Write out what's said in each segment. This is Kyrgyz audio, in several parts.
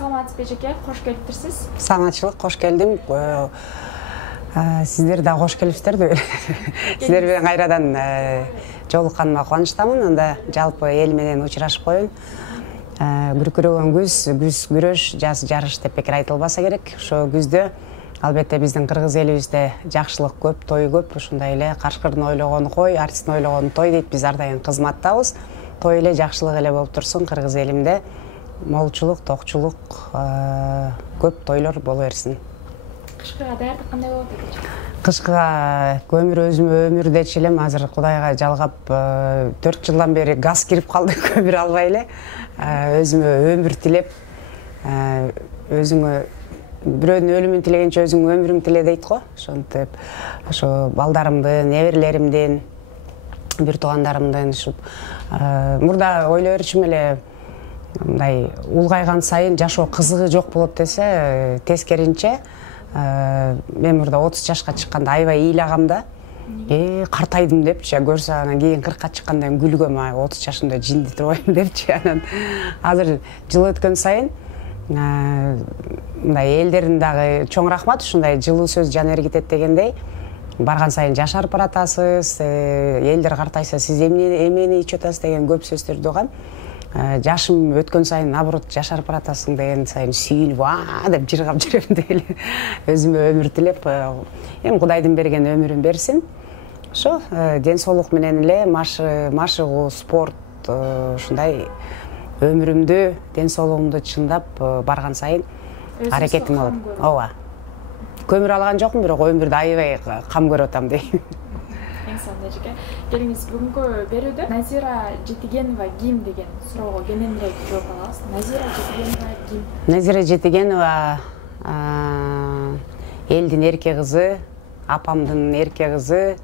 Саламатсызбы эжеке, кош келиптирсиз. Саламатчылык, кош келдим. Сиздер да кош келипсиздер. Сиздер менен кайрадан жолукканыма кубанычтамын. Анда жалпы эл менен учурашып коеюн. Бүркүрөгөн күз күрөш, жаз жарыш деп бекер айтылбаса керек. Ошо күздө албетте биздин кыргыз элибизде жакшылык көп, той көп. Ушундай эле кашкырдын ойлогону кой, артисттин ойлогону той дейт. Биз ар дайым кызматтабыз. Той эле жакшылык эле болуп турсун кыргыз элимде. Молчулук, токчулук, көп тойлор боло берсин. Кышкыга даярдык кандай болот экен? Кышкыга көмүр өзүмө өмүрдечи элем. Азыр Кудайга жалгап 4 жылдан бери газ кирип калды, көмүр албай эле. Өзүмө өмүр тилеп, өзүңө бирөөнүн өлүмүн тилегенче өзүңүн өмүрүң тиле дейт го. Ошентип, ошо балдарымдын, неберелеримдин, бир туугандарымдын ушу мурда ойлой берчүмүн эле, мындай улгайган сайын жашоо кызыгы жок болот десе, тескеринче мен мурда 30 жашка чыкканда аябай ыйлагам да. Картайдым депчи, көрсө анан кийин 40ка чыккандан күлгөм, 30 жашымда жинди турбайм депчи. Анан азыр жыл өткөн сайын мындай элдердин дагы чоң рахмат, ушундай жылуу сөз жан эргитет дегендей. Барган сайын жашарып баратасыз, элдер картайса сиз эмени ичип атасыз деген көп сөздөрдү угам. Жашым өткөн сайын наоборот жашарып баратасың деген сайын сүйүнүп деп жыргап жүрөм деп өзүмө өмүр тилеп, эми Кудайдын берген өмүрүн берсин. Ошо ден соолук менен эле машыгуу, спорт, ушундай өмүрүмдү, ден соолугумду чындап барган сайын аракетим болот. Ооба. Көмүр алган жокмун, бирок өмүрдө аябай кам көрүп атам дейм. Эң сонун эжеке. Келиңиз бүгүнкү берүүдө Назира Жетигенова ким деген суроого кененирээк жооп алабыз. Назира Жетигенова ким? Назира Жетигенова элдин эрке кызы, апамдын эрке кызы,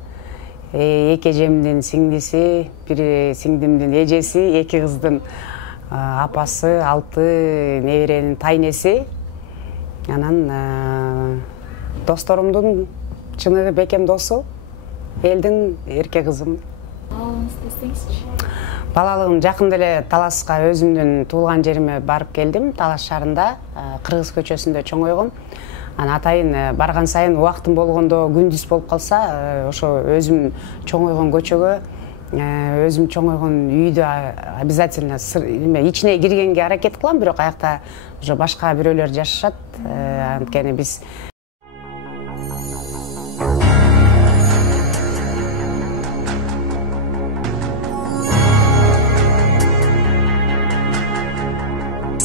эки эжемдин сиңдиси, бир сиңдимдин эжеси, эки кыздын апасы, 6 неберенин тайнеси. Анан досторумдун чыныгы бекем досу, элдин эрке кызым. Балалыгыңызды эстеңизчи. Балалыгым жакында эле Таласка, өзүмдүн туулган жериме барып келдим. Талас шаарында, Кыргыз көчөсүндө чоңойгом. Анан атайын барган сайын убактым болгондо, күндүз болуп калса, ошо өзүм чоңойгон көчөгө, өзүм чоңойгон үйдө обязательно ичине киргенге аракет кылам, бирок аякта уже башка бирөөлөр жашашат. Анткени биз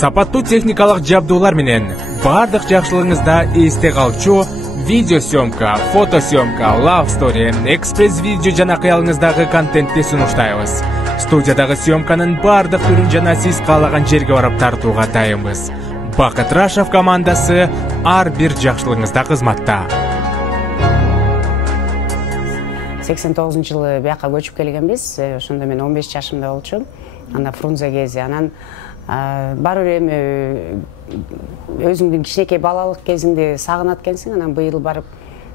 сапаттуу техникалык жабдуулар менен бардык жакшылыгыңызда эсте калчу видеосъемка, фотосъемка, love story, экспресс-видео жана кыялыңыздагы контентти сунуштайбыз. Студиядагы съемканын бардык түрүн жана сиз каалаган жерге барып тартууга дайынбыз. Бакыт Рашев командасы ар бир жакшылыгыңызда кызматта. 89-жылы бияка көчүп келгенбиз. Ошондо мен 15 жашымда болчумун. Анда Фрунзе кези. Анан барып эми өзүңдүн кичинекей балалык кезиңди сагынат экенсиң. Анан быйыл барып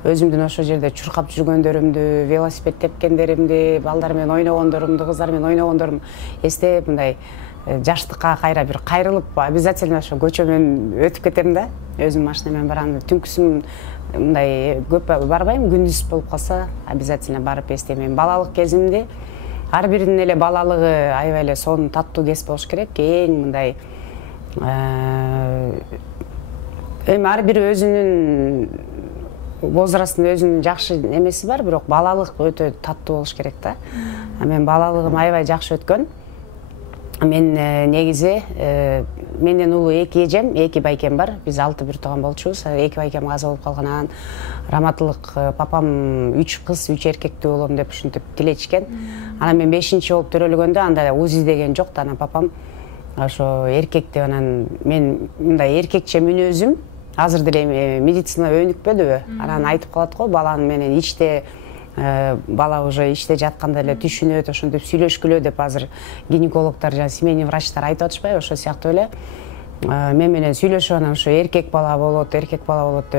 өзүмдүн ошо жерде чуркап жүргөндөрүмдү, велосипед тепкендеримди, балдар менен ойногондорумду, кыздар менен ойногондорумду эстеп, мындай жаштыкка кайра бир кайрылып, обязательно ошо көчө менен өтүп кетем да. Өзүм машина менен барам. Түнкүсүн мындай көп барбайм, күндүз болуп калса обязательно барып эстейм. Балалык кезимди, ар биринин эле балалыгы аябай эле сонун, таттуу кез болуш керек. Эң мындай эми ар бир өзүнүн возрастын өзүнүн жакшы эмеси бар, бирок балалык өтө таттуу болуш керек да. Мен балалыгым аябай жакшы өткөн. Мен негизи менден улуу 2 эжем, 2 байкем бар. Биз 6 бир тууган болчубуз. 2 байкем каза болуп калганан раматылык папам 3 кыз, 3 эркектүү болом деп ушинтип тилечкен. Анан мен 5-чи болуп төрөлгөндө анда УЗИ деген жок да, анан папам ошо эркек деп, анан мен мындай эркекче мүнөзүм азыр деле медицина өнүкпөдүбү. Анан айтып калат го, баланы менен ичте бала уже ичте жатканда эле түшүнөт, ошентип сүйлөшкүлө деп азыр гинекологдор жана семейный врачтар айтып атышпайбы, ошо сыяктуу эле мен менен сүйлөшүп, анан ошо эркек бала болот деп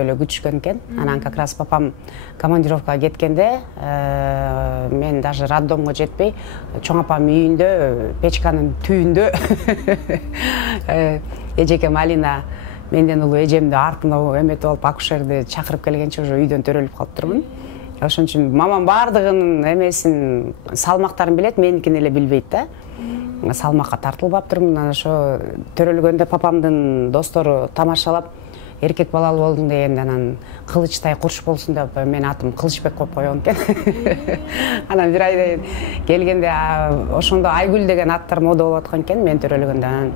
эле күтүшкөн экен. Анан как раз папам командировкага кеткенде мен даже роддомго жетпей, чоң апам үйүндө, печканын түбүндө эжекем Алина менден улуу эжемди артына эметип алып акушерди чакырып келгенче уже үйдөн төрөлүп калыптырмын. Ошон үчүн мамам баардыгынын эмесин, салмактарын билет, меникини эле билбейт да. Салмакка тартылбаптырмын. Анан ошо төрөлгөндө папамдын достору тамашалап, эркек балалуу болдуң дегенде анан Кылычтай курч болсун деп менин атым Кылычбек коюп койгон экен. Анан бир айдан келгенде ошондо Айгүл деген аттар мода болуп аткан экен мен төрөлгөндө. Анан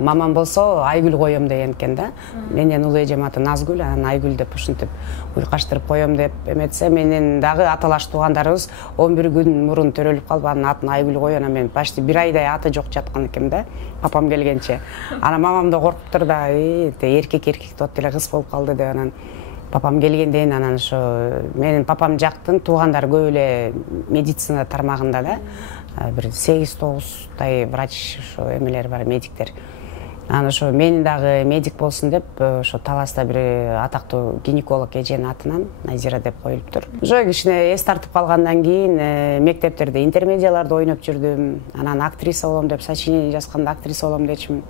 мамам болсо Айгүл коем деген экен да. Менен улуу эжем аты Назгүл, анан Айгүл деп ушинтип уйкаштырып коем деп эметсе, менен дагы аталаш туугандарыбыз 11 күн мурун төрөлүп калып анын атын Айгүл коюп, анан мен почти бир айдай аты жок жаткан экен да, папам келгенче. Анан мамам да коркуптур да, эркек тот эле кыз болуп калды деп. Анан папам келгенден анан ошо менин папам жактын туугандары көп эле медицина тармагында да. Бир 8-9 врач ошо эмелер бар, медиктер. Анан ошо мен дагы медик болсун деп ошо Таласта бир атактуу гинеколог эженин атынан Назира деп коюлуптур. Ошо кичине эс тартып калгандан кийин мектептерде интермедиаларда ойноп жүрдүм. Анан актриса болом деп, сочинение жазганда актриса болом дечимин.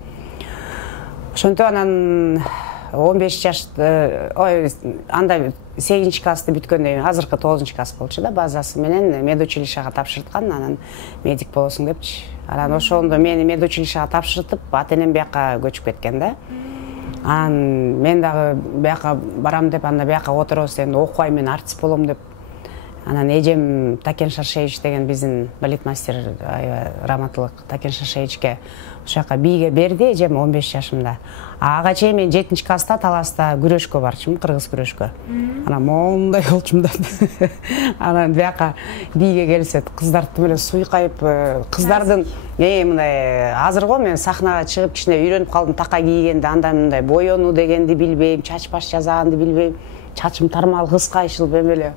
Ошентип анан 15 жашта, анда 8 классты бүткөндөн кийин азыркы 9 класс болчу да, базасы менен медучилищага тапшырткан, анан медик болосуң депчи. Анан ошондо мени медучилищага тапшыртып, ата-энем бияка көчүп кеткен да. Анан мен дагы бияка барам деп, анда бияка отурабыз дегенде окубайм, мен артист болом деп. Анан эжем Такен Шаршевич деген биздин балетмастер, раматылык Такен Шаршевичке ошол жака бийге берди эжем 15 жашымда. Ага чейин мен 7 класста Таласта күрөшкө барчумун, кыргыз күрөшкө. Анан мондай болчумун да. Анан бияка бийге келсет, кыздарды эле суйкайып, кыздардын мындай азыр го мен сахнага чыгып кичине үйрөнүп калдым така кийгенди, анда мындай боёнуу дегенди билбейм, чач баш жасаганды билбейм, чачым тармал кыскайчылып эмеле.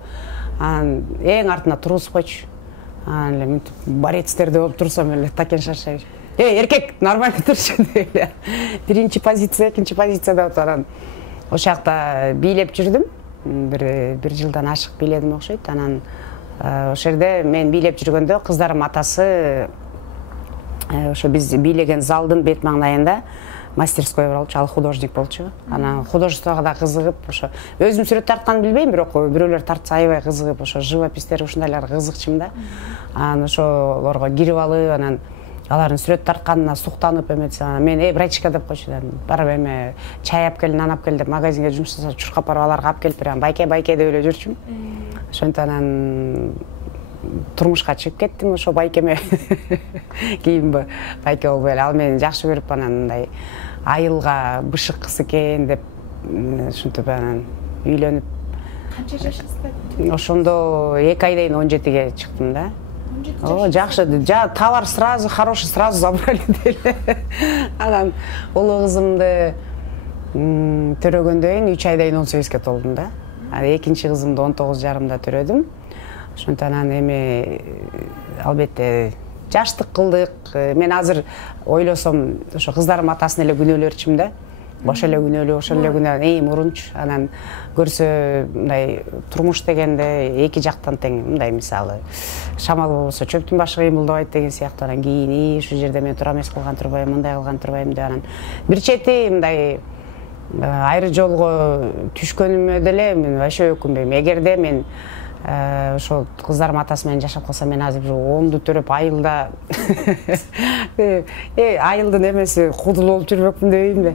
Анан эң артына тургузуп койчу. Анан эле мынтип борецтерде болуп турсам эле Такен Шаршевич: эркек, нормально турчу деп эле. Биринчи позиция, экинчи позиция деп анан ошол жакта бийлеп жүрдүм. Бир жылдан ашык бийледим окшойт. Анан ошол жерде мен бийлеп жүргөндө кыздарым атасы ошо биз бийлеген залдын бет маңдайында мастерской бар болчу, ал художник болчу. Анан художествого да кызыгып, ошо өзүм сүрөт тартканды билбейм, бирок бирөөлөр тартса аябай кызыгып, ошо живопистер ушундайлар кызыкчумун да. Анан ошолорго кирип алып, анан алардын сүрөт тартканына суктанып эметсе, мен братчика деп койчу, барып эме чай алып кел, нан алып кел деп магазинге жумушта чуркап барып аларга алып келип берем, байке деп эле жүрчүмүн. Ошентип анан турмушка чыгып кеттим ошо байкеме. Кийин байке болбой эле ал мени жакшы көрүп анан мындай айылга бышыккысы экен деп ушинтип анан үйлөнүп. Канча жашыңызда? Ошондо 2 айдан кийин 17ге чыктым да. Жакшы, товар сразу, хороший сразу забрали деле. Анан улуу кызымды төрөгөндөн кийин 3 айдан кийин 18ге толдум да. Экинчи кызымды 19,5-да төрөдүм. Ошентип анан эми албетте жаштык кылдык. Мен азыр ойлосом ошо кыздарым атасын эле күнөөлөрчүмүн да. Ошо эле күнөөлүү, мурунчу. Анан көрсө мындай турмуш дегенде эки жактан тең, мындай мисалы шамал болбосо чөптүн башы кыймылдабайт деген сыяктуу. Анан кийин ушул жерде мен тура эмес кылган турбайм, мындай кылган турбайм деп анан бир чети мындай айры жолго түшкөнүмө деле мен вообще өкүнбөйм. Эгерде мен ошол кыздарым атасы менен жашап калсам, мен азыр бир оомду төрөп айылда айылдын эмеси кудул болуп жүрбөкмүн дебейм да.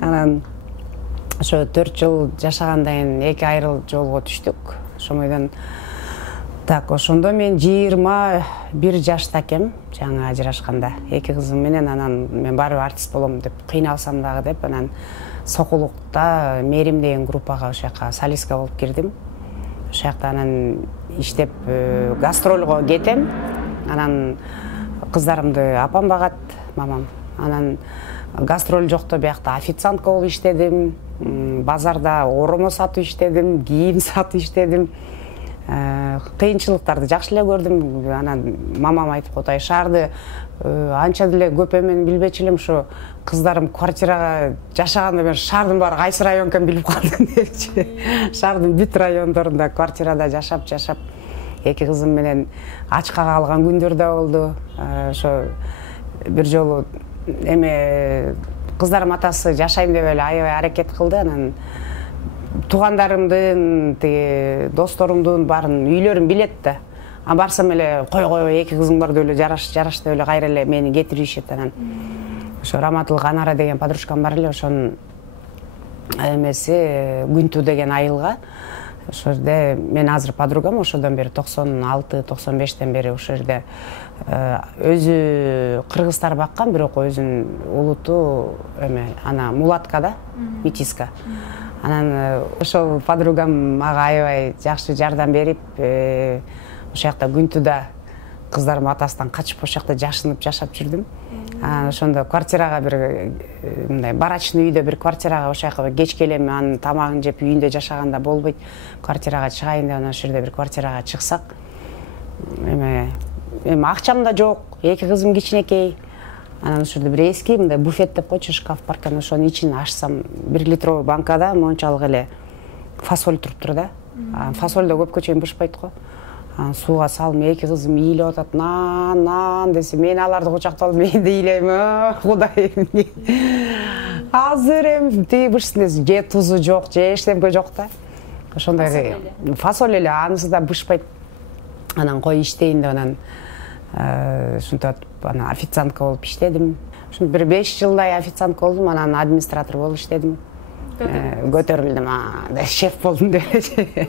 Анан ошо 4 жыл жашагандан кийин 2 айрыл жолго түштүк. Ошондон так, ошондо мен 21 жашта экем, жаңы ажырашканда. 2 кызым менен анан мен барып артист болом деп кыйналсам дагы деп анан Сокулукта Мерим деген группага ошол жака солистка болуп кирдим. Ошол жакта анан иштеп гастролго кетем. Анан кыздарымды апам багат, мамам. Анан гастроль жокто биякта официантка болуп иштедим. Базарда оромо сатып иштедим, кийим сатып иштедим. Кыйынчылыктарды жакшы эле көрдүм. Анан мамам айтып коет, шаарды анча деле көп эмени билбечү элем, ошо кыздарым квартирага жашаганда мен шаардын баары кайсы район экенин билип калдым депчи. Шаардын бүт райондорунда квартирада жашап 2 кызым менен ачка калган күндөр да болду. Ошо бир жолу эме кыздарым атасы жашайм деп эле аябай аракет кылды. Анан туугандарымдын, тиги досторумдун баарын үйлөрүн билет да. А барсам эле кой эки кызың бар деп эле жараш деп эле кайра эле мени кетиришет. Анан ошо Раматылык Анара деген подружкам бар эле, ошонун эмеси Күнтүү деген айылга. Ошол жерде мен азыр подругам, ошодон бери 96-95тен бери ошол жерде өзү кыргыздар баккан, бирок өзүнүн улуту ана мулаткада, метиска. Анан ошол подругам мага аябай жакшы жардам берип, ошол жакта Күнтүүдө кыздарым атасынан качып ошол жакта жашынып жашап жүрдүм. Ошондо квартирага бир мындай барачный үйдө бир квартирага ошол жака кечке эле анын тамагын жеп үйүндө жашаганда болбойт. Квартирага чыгайын деп анан ошол жерде бир квартирага чыксак, эми акчам да жок, эки кызым кичинекей. Анан ошол жерде бир эски мындай буфет деп койчу, шкаф бар экен, ошонун ичин ачсам 1 литровый банкада мончалык эле фасоль туруптур да. Фасоль да көпкө чейин бышпайт го. Сууга салым, эки кызым ыйлап атат, нан десе, мен аларды кучактап алып мен да ыйлайм, Кудайым. Азыр эми тиги бышсын десе, же тузу жок, же эчтеме жок да. Ошондой фасоль эле, анысы да бышпайт. Анан кой иштейин деп анан ушинтип анан официантка болуп иштедим. Ушинтип бир 5 жылдай официантка болдум, анан администратор болуп иштедим. Көтөрүлдүм, шеф болдум деп эле.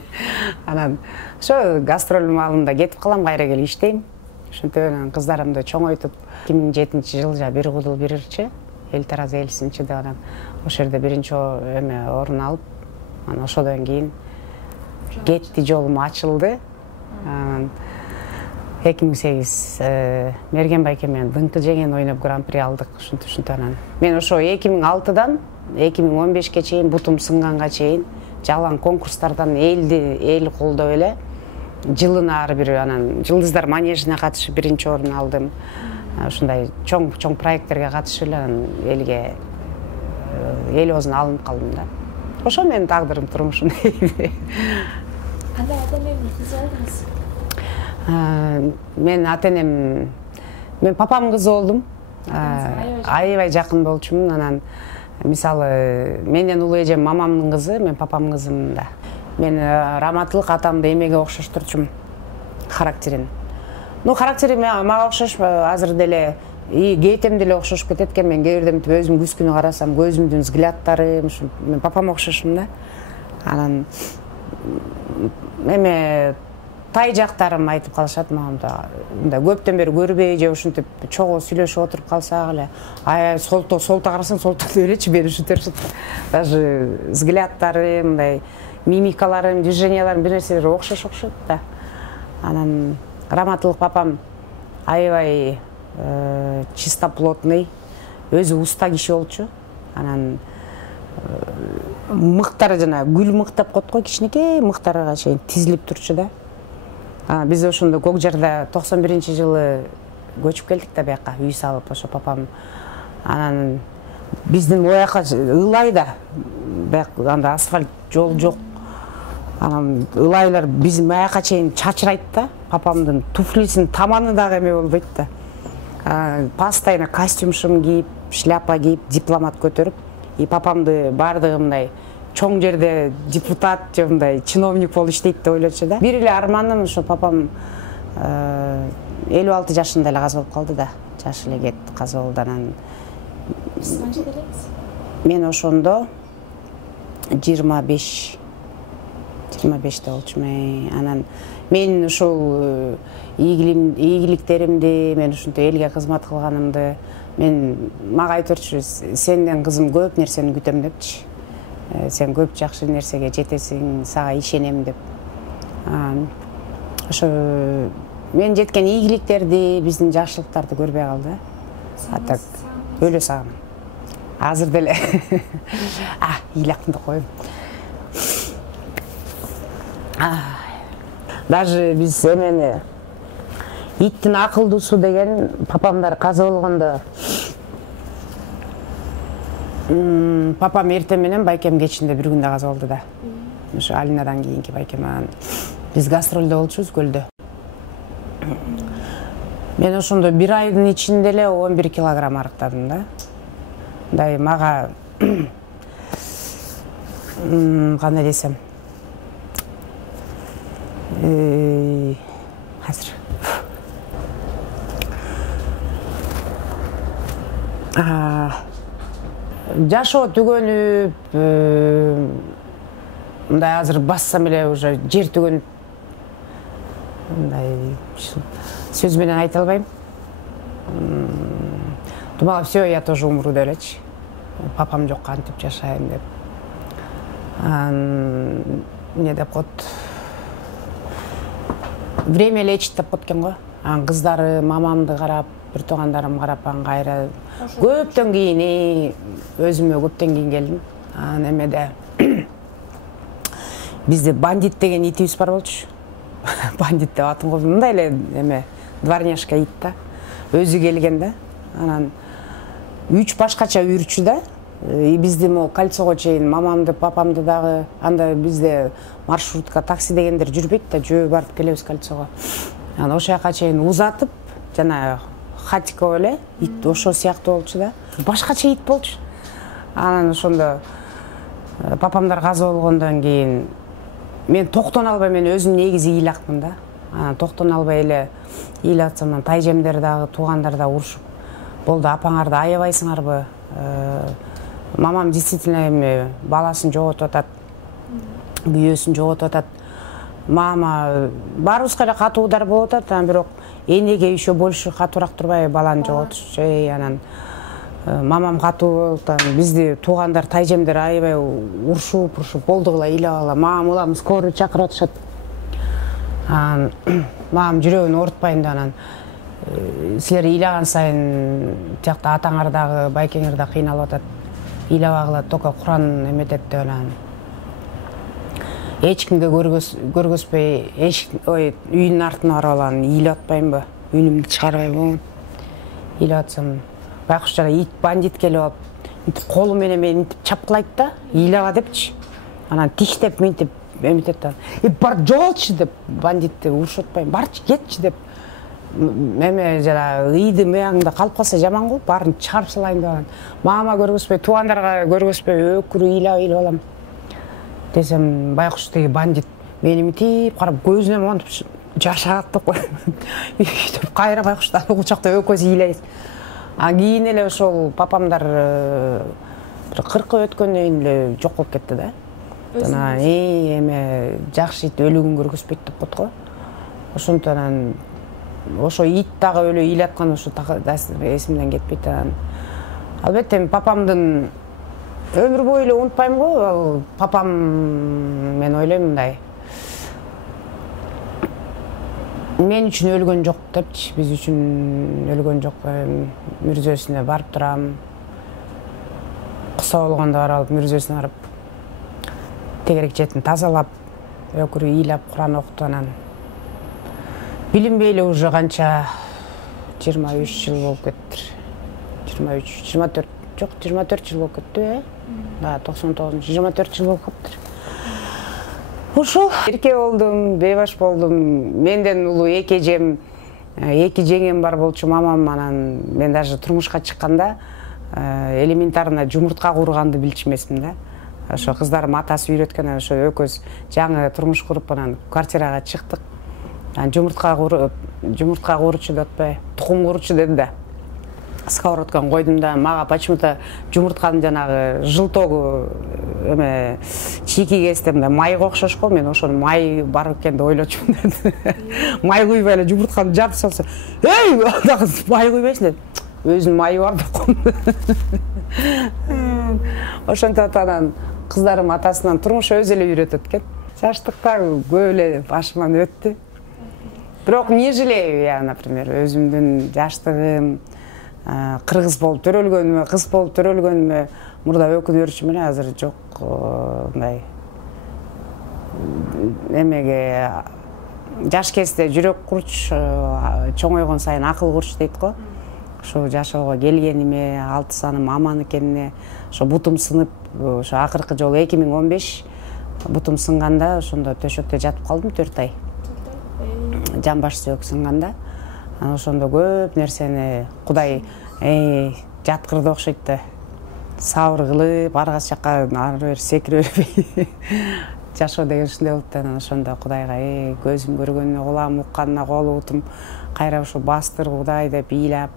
Анан ошо гастроль маалында кетип калам, кайра келип иштейм. Ошентип анан кыздарымды чоңойтуп 2007-жылы жа бир кудул бирирчи, эл таразы элсинчи деп анан ошол жерде биринчи орун алып, анан ошодон кийин кетти жолум ачылды. Анан 2008 Мерген байке менен Дыңкы жеңен ойноп гран-при алдык. Ушинтип анан мен ошо 2006-дан 2015-ке чейин, бутум сынганга чейин жалаң конкурстардан эл колдоп эле жылына ар бир анан Жылдыздар манежине катышып биринчи орун алдым. Ушундай чоң проекттерге катышып эле анан элге эл өзүн алынып калдым да. Ошо менин тагдырым, турмушум. Кандай ата-энеңи кызы болдуңуз? Мен папамдын кызы болдум. Аябай жакын болчумун. Анан мисалы менден улуу эжем мамамдын кызы, мен папамдын кызымын да. Мен Раматылык атамды эмеге окшоштурчумун характерин. Характери мага окшош, азыр деле кейтем деле окшошуп кетет экен. Мен кээ бирде мынтип өзүм күз күнү карасам, көзүмдүн взглядтары, мен папама окшошмун да. Анан эме тай жактарым айтып калышат мага, мындай көптөн бери көрбөй же ушинтип чогуу сүйлөшүп отуруп калсак эле, солто карасаң солто деп элечи, мени ушинтип даже взглядтары, мындай мимикаларым, движенияларым бир нерселери окшош да. Анан Раматылык папам аябай чистоплотный, өзү уста киши болчу. Анан мыктар жана гүл мык деп коет го, кичинекей мыктарга чейин тизилип турчу да. Биз ошондо Көк Жарда 91-жылы көчүп келдик да бияка, үй салып, ошо папам. Анан биздин ояка ылай да, бияк анда асфальт жол жок. Анан ылайлар биздин аяка чейин чачырайт да. Папамдын туфлисинин таманы дагы эме болбойт да. Постоянно костюм-шым кийип, шляпа кийип, дипломат көтөрүп, и папамды бардыгы мындай чоң жерде депутат же мындай чиновник болуп иштейт деп ойлочу да. Бир эле арманым ошо папам 56 жашында эле каза болуп калды да. Жашы эле кетти, каза болду. Анан Сиз канчада элеңиз? Мен ошондо 25 25-те болчумун. Анан мен ушул ийгиликтеримди, мен ушунтип элге кызмат кылганымды, мен мага айтырчу, сенден кызым көп нерсени күтөм депчи. Сен көп жакшы нерсеге жетесиң, сага ишенем деп. Ошо мен жеткен ийгиликтерди, биздин жакшылыктарды көрбөй калды. Атак өлө сагынам. Азыр деле ыйлактымды коем. Даже биз эмени иттин акылдуусу деген папамдар каза болгондо, папам эртең менен, байкем кечинде бир күндө каза болду да. Ошо Алинадан кийинки байкем. Биз гастролдо болчубуз Көлдө. Мен ошондо бир айдын ичинде эле 11 килограмм арыктадым да. мындай мага кандай десем азыр жашоо түгөнүп мындай азыр бассам эле уже жер түгөнүп мындай сөз менен айта албайм. Думала, все, я тоже умру деп элечи. Папам жок, кантип жашайм деп. Не деп коет. Время лечит деп коет экен го. Кыздары мамамды карап, бир туугандарым карап, кайра көптөн кийин өзүмө көптөн кийин келдим. Эмеде бизде бандит деген итибиз бар болчу. Бандит деп атын коюп, мындай эле эме дворняжка ит да. Өзү келген да. Анан 3 башкача үйрүчү да. Бизде могу кольцого чейин мамамды, папамды дагы, анда бизде маршрутка, такси дегендер жүрбөйт да, жөө барып келебиз кольцого. Анан ошол жака чейин узатып, жана хатико эле ит ошо сыяктуу болчу да. Башкача ит болчу. Анан ошондо папамдар каза болгондон кийин мен токтоно албай, мен өзүм негизи ыйлакмын да. Анан токтоно албай эле ыйлатсам, тайжемдер дагы, туугандар да урушуп, болду, апаңарды аябайсыңарбы? Мамам действительно эми баласын жоготуп атат, күйөөсүн жоготуп атат. Мама баарыбызга эле катуу удар болуп атат, анан бирок энеге еще больше катуураак турбайбы баланы жоготушчу. Анан мамам катуу болуп, бизди туугандар, тайжемдер аябай урушуп, болдугула, ыйлабагыла. Мамам улам скорый чакырып атышат. Мамам жүрөгүн оорутпайын да, анан силер ыйлаган сайын тиякта атаңар дагы, байкеңер да кыйналып атат. Ыйлабагыла, только Куран эметет деп анан эч кимге көргөзбөй, үйдүн артына барып алам, ыйлап атпаймынбы? Үнүмдү чыгарбайбы? Ыйлап атсам, байкуш жана ит бандит келип алып, колу менен мени чапкылайт да, ыйлаба депчи. Анан тиштеп мынтип эметет да. Бар жоголчу деп бандитти урушуп атпайм. Барчы, кетчи деп. Эме жана ыйды мыягыңда калып калса жаман го, баарын чыгарып салайын деп анан. Мама көргөзбөй, туугандарга көргөзбөй өкүрүп ыйлап алам. Десем, байкуш деги бандит мени мынтип карап, көзүнөн монтип жаш агып коет. Кайра байкуштан кучакта өкөз ыйлайбыз. Кийин эле ошол папамдар бир 40 өткөндөн кийин эле жок болуп кетти да. Жана эме жакшы ит өлүгүн көргөзбөйт деп коет го. Ошондон анан ошо ит дагы өлө ыйлаткан ошо эсимден кетпейт. Албетте папамдын өмүр бою эле унутпайм го. Папам, мен ойлойм мындай, мен үчүн өлгөн жок депчи, биз үчүн өлгөн жок. Мүрзөсүнө барып турам. Куса болгондо барып алып, мүрзөсүнө барып тегерек жетин тазалап, өкүрүп ыйлап, Куран окутуп, анан билинбей эле уже канча 23 жыл болуп кеттир. 24 жыл болуп кеттү, да, 99-24 жыл болуп кеттир. Ошол эрке болдум, бейбаш болдум. Менден улуу эки эжем, эки жеңем бар болчу, мамам. Анан мен даже турмушка чыкканда элементарно жумуртка курганды билчү эмесмин да. Ошо кыздарым атасы үйрөткөн, ошо экөөбүз жаңы турмуш куруп, анан квартирага чыктык. Жумуртка куручу деп атпайбы, тукум куручу деди да. Сковородканы койдум да, мага почему-то жумуртканын жанагы жылтогу эме чийки кезде мындай майга окшош го, мен ошону май бар экен деп ойлочумун деди. Май куйбай эле жумуртканы жарып салса, "Эй, дагы май куйбайсың" деди. Өзүнүн майы бар деп койдум. Ошентип анан кыздарым атасынан турмуш өзү эле үйрөтөт экен. Жаштыкта көп эле башыман өттү. Бирок не жалею я, например, өзүмдүн жаштыгым, кыргыз болуп төрөлгөнүмө, кыз болуп төрөлгөнүмө мурда өкүнүп жүрчүмүн, азыр жок. Мындай эмеге жаш кезде жүрөк курч, чоңойгон сайын акыл курч дейт го. Ошо жашоого келгениме, 6 саным аман экенине, ошо бутум сынып, ошо акыркы жолу 2015 бутум сынганда, ошондо төшөктө жатып калдым 4 ай. Жан баш сөөк сынганда. Ошондо көп нерсени Кудай жаткырды окшойт да. сабыр кылып арга жакка ары бери секире жашоо деген ушундай болуп да, анан ошондо Кудайга көзүм көргөнүнө кулагым укканына кол утум, кайра ушу бастыр Кудай деп ыйлап,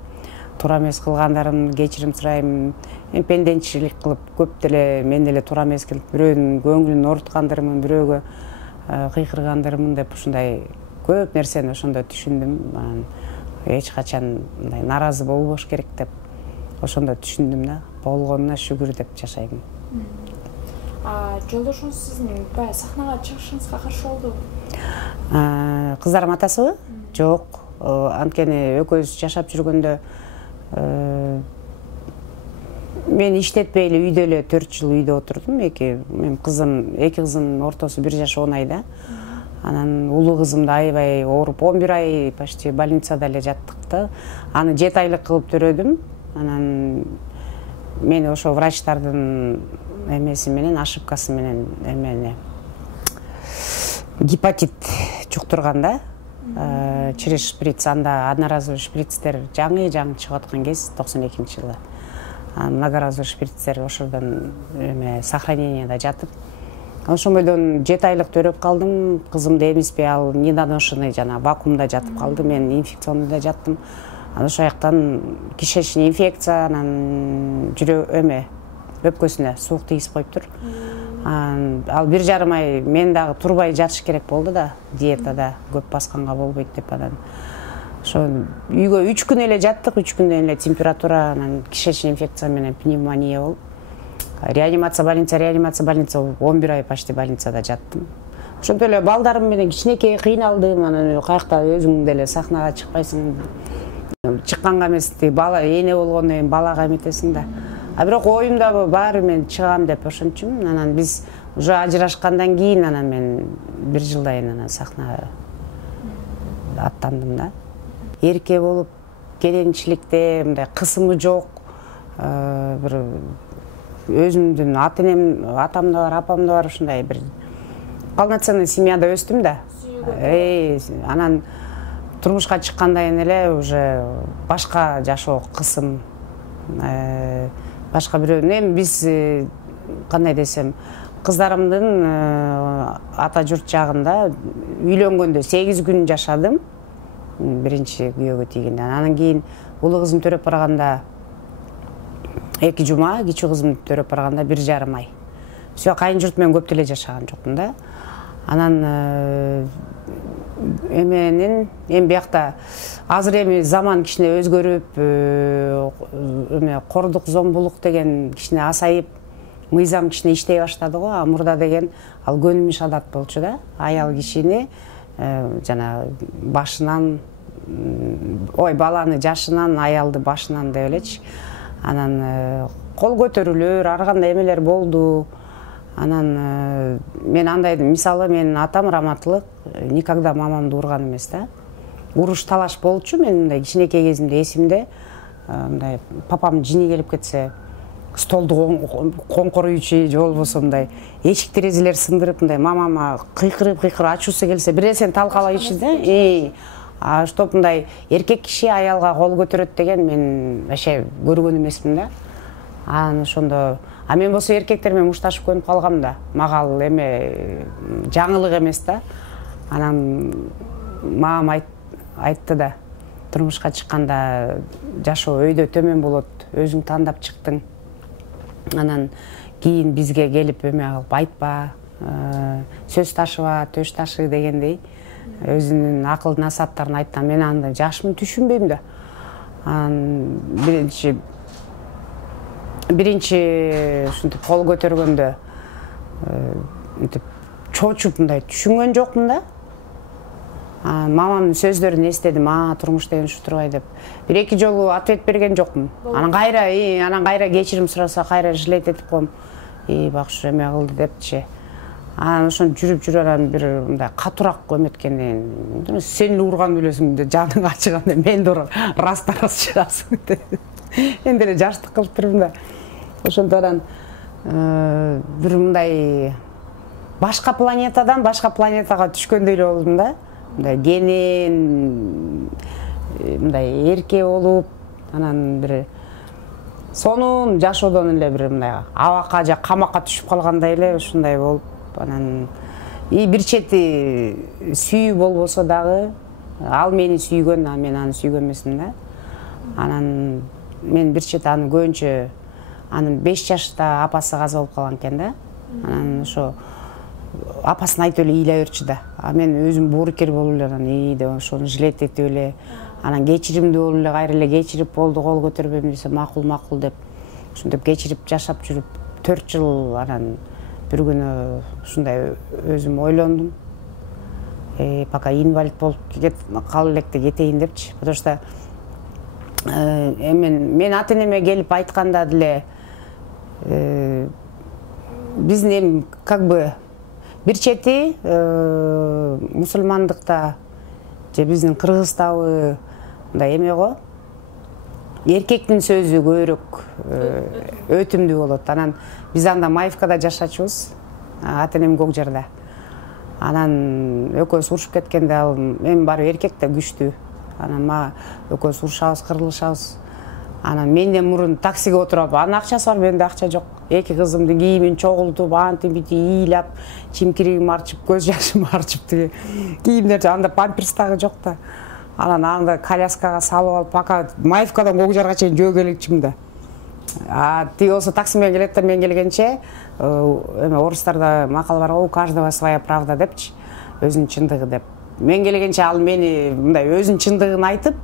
туура эмес кылгандарымды кечирим сурайм. Мен пенденчилик кылып көп деле мен деле туура эмес кылып бирөөнүн көңүлүн ооруткандырмын, бирөөгө кыйкыргандырмын деп ушундай көп нерсени ошондо түшүндүм. Анан эч качан мындай наразы болбош керек деп ошондо түшүндүм да. Болгонуна шүгүр деп жашайм. Жолдошуңуз сиздин баягы сахнага чыгышыңызга каршы болдубу? Кыздарым атасыбы? Жок. Анткени экөөбүз жашап жүргөндө мен иштетпей эле үйдө эле 4 жыл үйдө отурдум. Эки кызымдын ортосу 1 жаш 10 айда. Анан улуу кызымды аябай ооруп 11 ай почти больницада эле жаттык да. Аны 7 айлык кылып төрөдүм. Анан мени ошо врачтардын эмеси менен, ошибкасы менен гепатит жуктурган да. Через шприц, анда одноразовый шприцтер жаңы чыгып аткан кез 92-жылы. Многоразовый шприцтер ошодон сохраненияда жатып. Ошол бойдон 7 айлык төрөп калдым. Кызымды эмиспей ал недоношенный жана вакуумда жатып калды. Мен инфекционныйда жаттым. Анан ошол жактан кишечный инфекция, анан жүрөк өпкөсүнө суук тийгиз коюптур. Ал 1,5 ай мен дагы турбай жатыш керек болду да, диетада көп басканга болбойт деп. Анан ошо үйгө 3 күн эле жаттык, 3 күндөн эле температура, анан кишечный инфекция менен пневмония болуп, реанимация больница 11 ай почти больницада жаттым. Ошонтип эле балдарым менен кичинекей кыйналдым. Анан каякта өзүң деле сахнага чыкпайсың. Чыкканга эмес, бала эне болгондон кийин балага эметесиң да. Бирок оюмда баары мен чыгам деп ошончумун. Анан биз уже ажырашкандан кийин анан мен 1 жылдан анан сахнага аттандым да. Эрке болуп, келинчиликте мындай кысымы жок. Бир өзүмдүн ата-энем, атам да бар, апам да бар, ушундай бир полноценный семьяда өстүм да. Анан турмушка чыккандан кийин эле уже башка жашоо кысым, башка бирөө. Эми биз кандай десем, кыздарымдын ата журт жагында үйлөнгөндө 8 күн жашадым. Биринчи күйөөгө тийгенде. Анан кийин улуу кызым төрөп барганда 2 жума, кичүү кызым төрөп барганда 1,5 ай. Всё, кайын журт менен көп деле жашаган жокмун да. Анан эми биякта азыр эми заман кичине өзгөрүп, кордук, зомбулук деген кичине асайып, мыйзам кичине иштей баштады го. Мурда деген ал көнүмүш адат болчу да. Аял кишини жана башынан, баланы жашынан, аялды башынан деп элечи. Анан кол көтөрүлөр, ар кандай эмелер болду. Анан мен андай, мисалы менин атам раматтылык никогда мамамды урган эмес да. Уруш талаш болчу, мен мындай кичинекей кезимде эсимде. Мындай папам жини келип кетсе, столду коңкоруучу же болбосо мындай эшик терезелер сындырып, мындай мамама кыйкырып ачуусу келсе, бир нерсени талкалайчу да. Чтоб мындай эркек киши аялга кол көтөрөт деген мен вообще көргөн эмесмин да. Анан ошондо мен болсо эркектер менен мушташып көнүп калгам да. Мага ал жаңылык эмес да. Анан мамам айтты да, турмушка чыкканда жашоо өйдө төмөн болот, өзүң тандап чыктың. Анан кийин бизге келип кылып айтпа, сөз ташыба, төш ташы дегендей. Өзүнүн акыл насааттарын айткан. Мен анда жашымды түшүнбөйм да. Биринчи ушинтип кол көтөргөндө чочуп мындай түшүнгөн жокмун да. Мамамдын сөздөрүн эстедим, турмуш деген ушу турбай деп. 1-2 жолу ответ берген жокмун. Анан кайра кечирим сураса, кайра жилет этип коем. Бакшы эме кылды депчи. Анан ошон жүрүп анан бир мындай катуураак эметкенден сен эле урган билесиң деп жаның ачыганда мен да рас чыгасың деп. Энди эле жаштык кылып турдум да. Ошондон бир мындай башка планетадан башка планетага түшкөндөй эле болдум да. Мындай денен мындай эрке болуп, анан бир сонун жашоодон эле бир мындай абакка же камакка түшүп калгандай эле ушундай болуп, анан бир чети сүйүү болбосо дагы ал мени сүйгөн, а мен аны сүйгөн эмесмин да. Анан мен бир чети аны көбүнчө анын 5 жашта апасы каза болуп калган экен да. Анан ошо апасын айтып эле ыйлай берчү да. А мен өзүм боорукер болуп эле анан деп ошону жилетип эле анан кечиримдүү болуп эле кайра эле кечирип болду, кол көтөрбөйм десе макул деп ушинтип кечирип жашап жүрүп 4 жыл анан бир күнү ушундай өзүм ойлондум. Пока инвалид болуп калып электе кетейин депчи. Потому что мен ата-энеме келип айтканда деле биздин эми как бы бир чети мусулмандыкта же биздин Кыргызстабы мындай эме го, эркектин сөзү көбүрөөк өтүмдүү болот. Анан биз анда Маевкада жашачубуз, ата-энем Көкжарда. Анан экөөбүз урушуп кеткенде ал эми барып эркек да күчтүү. Анан мага экөөбүз урушабыз, кырылышабыз. Анан менден мурун таксиге отуруп, анын акчасы бар, менде акча жок. Эки кызымдын кийимин чогултуп, антип бити ыйлап, чимкиригим арчып, көз жашым арчып, тиги кийимдер анда памперс дагы жок да. Анан анда коляскага салып алып, пока Маевкадан Көкжарга чейин жөө келчүмүн да. Тиги болсо такси менен келет да, мен келгенче эме орустарда макал бар го, у каждого своя правда депчи, өзүнүн чындыгы деп. Мен келгенче ал мени мындай өзүнүн чындыгын айтып,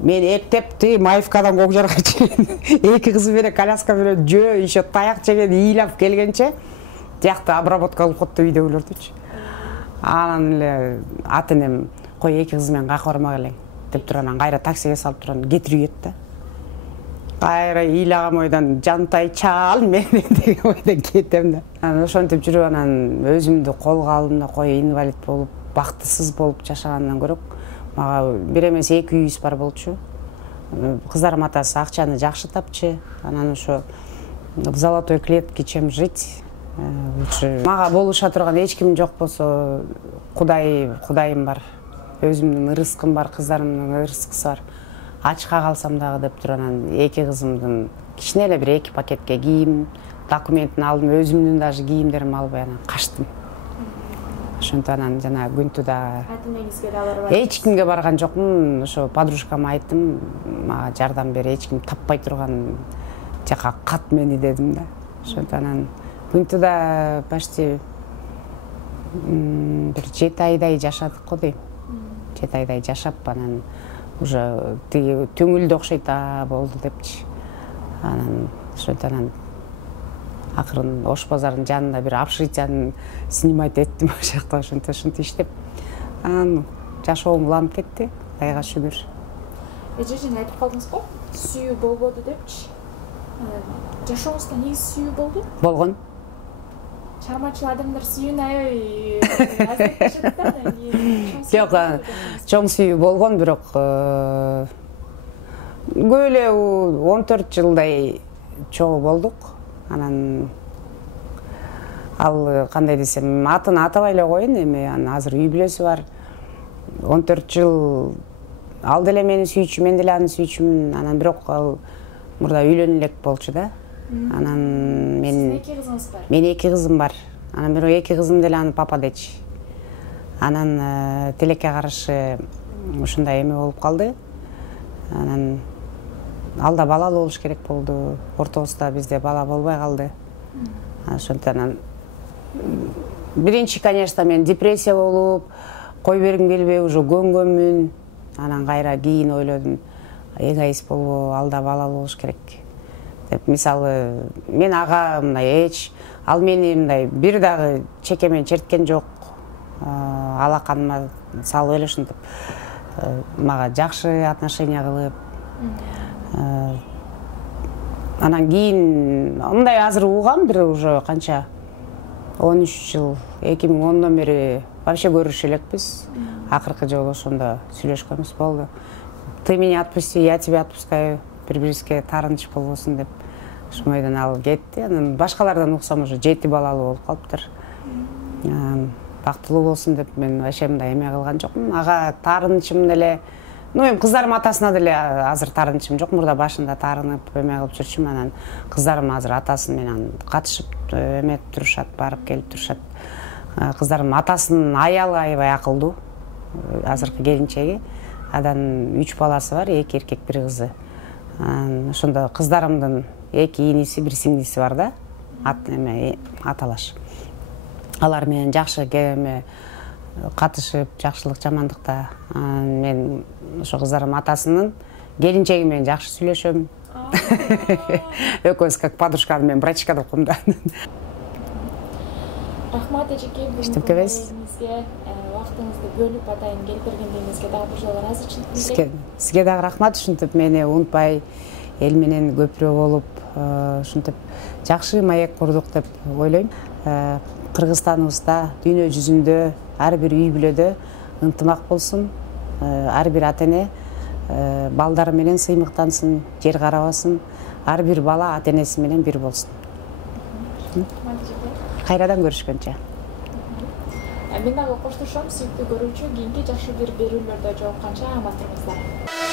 мени эптеп тиги Маевкадан Көкжарга чейин эки кызы менен коляска менен жөө еще таяк жеген ыйлап келгенче тиякты обработка кылып коет деп үйдө ойлордучу. Анан эле ата-энем кой эки кызы менен кайка бармак элең деп туруп анан кайра таксиге салып туруп кетирип ийет да. Кайра ыйлаган ойдон жантай чал мен деген ойдон кетем да. Анан ошентип жүрүп анан өзүмдү колго алдым да, кой инвалид болуп, бактысыз болуп жашагандан көрөк мага бир эмес эки үйүбүз бар болчу. Кыздарым атасы акчаны жакшы тапчы. Анан ошо в золотой клетке чем жить. Лучше мага болуша турган эч ким жок болсо, Кудайым бар. Өзүмдүн ырыскым бар, кыздарымдын ырыскысы бар. Ачка калсам дагы деп туруп анан эки кызымдын кичине эле бир 2 пакетке кийим, документин алдым, өзүмдүн даже кийимдеримди албай анан качтым. Ошентип анан жана Күнтүдө ата-энеңизге да барбайсыз? Эч кимге барган жокмун. Ошо подружкама айттым, мага жардам бер, эч ким таппай турган жака кат мени дедим да. Ошентип анан Күнтүдө почти бир 7 айдай жашадык го дейм. 7 айдай жашап анан уже тиги түңүлдү окшойт болду депчи. Анан ошентип анан акырын Ош базарынын жанында бир общежитияны снимать эттим ошол жакта, ошентип иштеп. Анан жашоом уланып кетти, Кудайга шүгүр. Эжеже айтып калдыңыз го, сүйүү болбоду депчи. Жашооңузда негизи сүйүү болду? Болгон. Чармачыл адамдар сүйүүнү аябай азыртышат да. Жок, чоң сүйүү болгон, бирок көп эле 14 жылдай чогуу болдук. Анан ал кандай десем, атын атабай эле коеюн, эми анын азыр үй бүлөсү бар. 14 жыл ал деле мени сүйчү, мен деле аны сүйчүмүн. Анан бирок ал мурда үйлөнө элек болчу да. Анан Сиздин эки кызыңыз бар? Менин эки кызым бар. Анан бирок эки кызым деле аны папа дечи. Анан тилекке каршы ушундай эме болуп калды. Анан алда балалуу болуш керек болду. Ортобузда бизде бала болбой калды. Ошентип анан биринчи, конечно, мен депрессия болуп, кой бергим келбей уже көнгөнмүн. Анан кайра кийин ойлодум, эгоист болбо, алда балалуу болуш керек деп. Мисалы, мен ага мындай ал мени мындай бир дагы чекемен черткен жок. Алаканыма салып эле ушинтип мага жакшы отношения кылып. Анан кийин мындай азыр угам, бир уже канча 13 жыл, 2010дон бери вообще көрүшө элекпиз. Акыркы жолу ошондо сүйлөшкөнбүз болду. Ты меня отпусти, я тебя отпускаю. Бири-бирибизге таарынч болбосун деп. Ошондойдон ал кетти. Анан башкалардан уксам уже 7 балалуу болуп калыптыр. Бактылуу болсун деп мен вообще мындай эме кылган жокмун. Ага таарынычым деле Ну эми кыздарым атасына деле азыр таарынычым жок. Мурда башында таарынып эме кылып жүрчүмүн. Анан кыздарым азыр атасы менен катышып эметип турушат, барып келип турушат. Кыздарым атасынын аялы аябай акылдуу. Азыркы келинчеги. Адан 3 баласы бар, 2 эркек, 1 кызы. Ошондо кыздарымдын 2 иниси, 1 сиңдиси бар да. Аталаш. Алар менен жакшы эме катышып, жакшылык жамандыкта. Мен ошо кыздарым атасынын келинчеги менен жакшы сүйлөшөм. Экөөбүз как подружка менен брачка деп коем да. Рахмат эжеке, бүгүнкү маегибизге убактыңызды бөлүп атайын келип бергендигиңизге дагы бир жолу ыраазычылык билдирем. Сизге дагы рахмат, ушинтип мени унутпай эл менен көпүрө болуп, ушинтип жакшы маек курдук деп ойлойм. Кыргызстаныбызда, дүйнө жүзүндө, ар бир үй бүлөдө ынтымак болсун. Ар бир ата эне балдары менен сыймыктансын, жер карабасын. Ар бир бала ата энеси менен бир болсун. Кайрадан көрүшкөнчө. Мен дагы коштошом, сүйүктүү көрүүчү, кийинки жакшы бир берүүлөрдө жолукканча аман туруңуздар.